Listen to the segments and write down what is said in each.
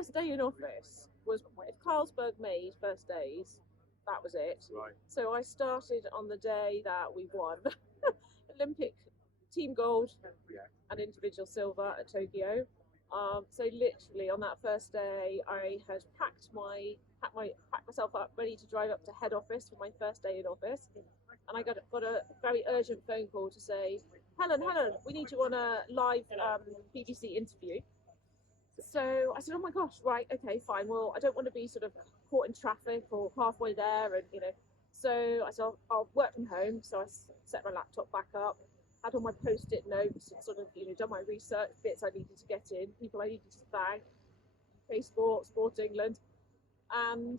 first day in office was, if Carlsberg made first days, that was it. Right. So I started on the day that we won Olympic team gold and individual silver at Tokyo. So literally on that first day, I had packed myself up, ready to drive up to head office for my first day in office, and I got a very urgent phone call to say, Helen, we need you on a live BBC interview. So I said, oh my gosh, right, okay, fine. Well, I don't want to be sort of caught in traffic or halfway there, and So I said, I'll work from home. So I set my laptop back up, had all my post-it notes, and sort of done my research, bits I needed to get in, people I needed to thank, UK Sport England, and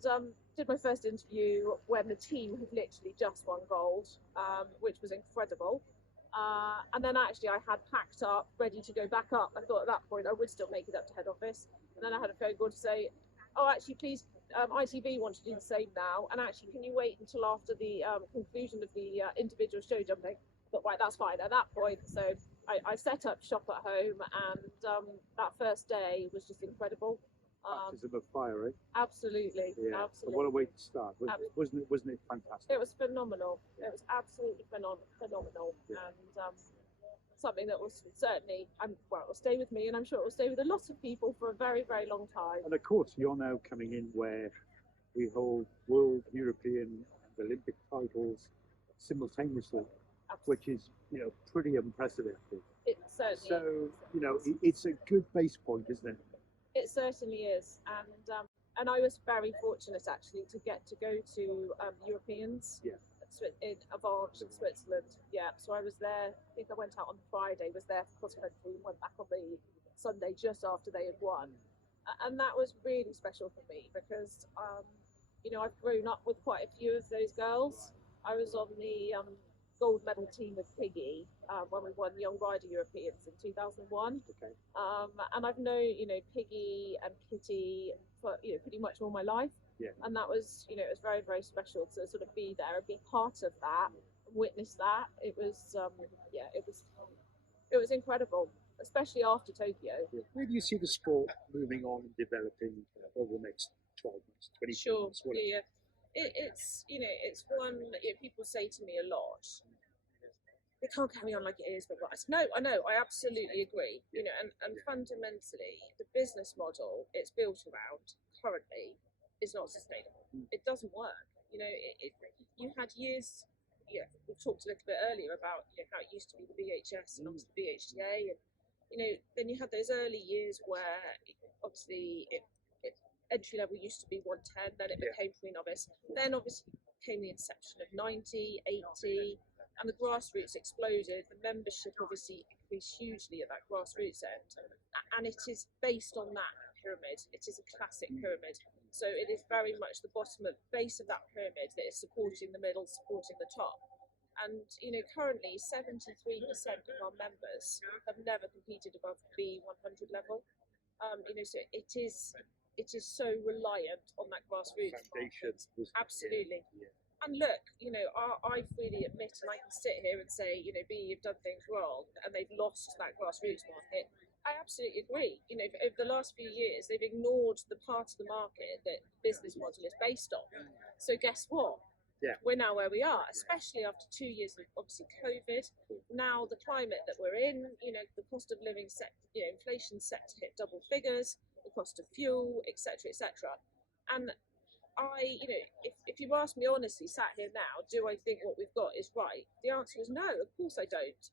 did my first interview when the team had literally just won gold, which was incredible. And then actually I had packed up, ready to go back up. I thought at that point I would still make it up to head office. And then I had a phone call to say, oh, actually, please, ITV want to do the same now. And actually, can you wait until after the conclusion of the individual show jumping? But right, that's fine at that point. So I set up shop at home, and that first day was just incredible. Baptism of fire, eh? Absolutely, yeah. absolutely. And what a way to start, wasn't it fantastic? It was phenomenal. It was absolutely phenomenal, and something that was certainly, well, it will stay with me, and I'm sure it will stay with a lot of people for a very, very long time. And of course, you're now coming in where we hold world, European, and Olympic titles simultaneously, which is, pretty unprecedented. It certainly. So, it's a good base point, isn't it? It certainly is, and I was very fortunate actually to get to go to Europeans in Avanches in Switzerland. Yeah, so I was there. I think I went out on the Friday, was there for cross country, and went back on the Sunday just after they had won, and that was really special for me because I've grown up with quite a few of those girls. I was on the gold medal team with Piggy when we won Young Rider Europeans in 2001. Okay. And I've known Piggy and Kitty for pretty much all my life. Yeah. And that was it was very, very special to sort of be there and be part of that, witness that. It was it was incredible, especially after Tokyo. Yeah. Where do you see the sport moving on and developing over the next 12 months, 20 months? Yeah. It's one people say to me a lot, it can't carry on like it is, but I said, no, I know, I absolutely agree. And fundamentally the business model it's built around currently is not sustainable. It doesn't work. You had years, we talked a little bit earlier about how it used to be the VHS and obviously the VHTA, and then you had those early years where obviously entry level used to be 110, then it became pre-novice, then obviously came the inception of 90, 80, and the grassroots exploded. The membership obviously increased hugely at that grassroots end, and it is based on that pyramid. It is a classic pyramid, so it is very much the base of that pyramid that is supporting the middle, supporting the top. And currently 73% of our members have never competed above B100 level. So it is so reliant on that grassroots foundation. Absolutely. Yeah. And look, I freely admit, and I can sit here and say, B have done things wrong and they've lost that grassroots market. I absolutely agree. Over the last few years, they've ignored the part of the market that business model is based on. So guess what? Yeah. We're now where we are, especially after 2 years of obviously COVID. Now the climate that we're in, the cost of living inflation set to hit double figures, the cost of fuel, etc., etc. And if you ask me honestly, sat here now, do I think what we've got is right? The answer is no, of course I don't.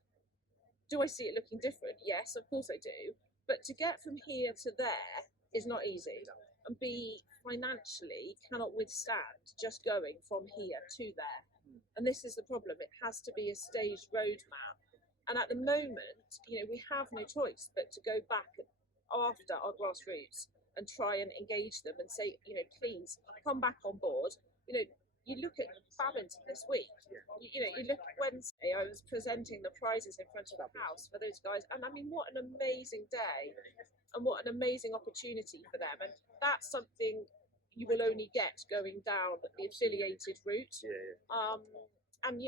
Do I see it looking different? Yes, of course I do. But to get from here to there is not easy. And B, financially cannot withstand just going from here to there. And this is the problem. It has to be a staged roadmap. And at the moment, we have no choice but to go back after our grassroots and try and engage them and say, please come back on board. You look at Badminton this week. You look at Wednesday. I was presenting the prizes in front of the house for those guys, and I mean, what an amazing day, and what an amazing opportunity for them. And that's something you will only get going down the affiliated route. And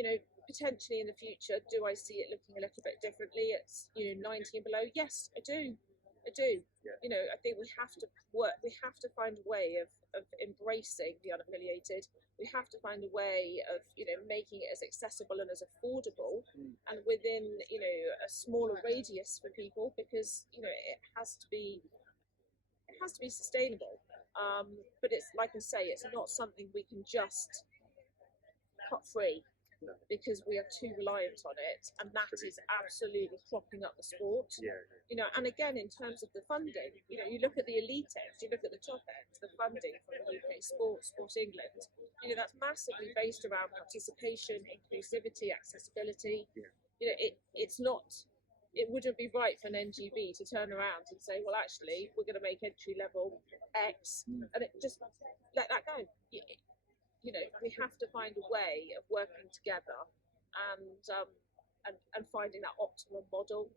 potentially in the future, do I see it looking a little bit differently? It's 90 and below. Yes, I do. I do. Yeah. You know, I think we have to work. We have to find a way of embracing the unaffiliated. We have to find a way of, you know, making it as accessible and as affordable, and within, you know, a smaller radius for people, because, you know, it has to be sustainable. But it's like I say, it's not something we can just cut free, because we are too reliant on it, and that is absolutely propping up the sport. Yeah. You know, and again, in terms of the funding, you know, you look at the elite end, you look at the top end, the funding from the UK Sports England, you know, that's massively based around participation, inclusivity, accessibility. Yeah. You know, it's not. It wouldn't be right for an NGB to turn around and say, well, actually, we're going to make entry level X, and it just let that go. You know, we have to find a way of working together and finding that optimal model.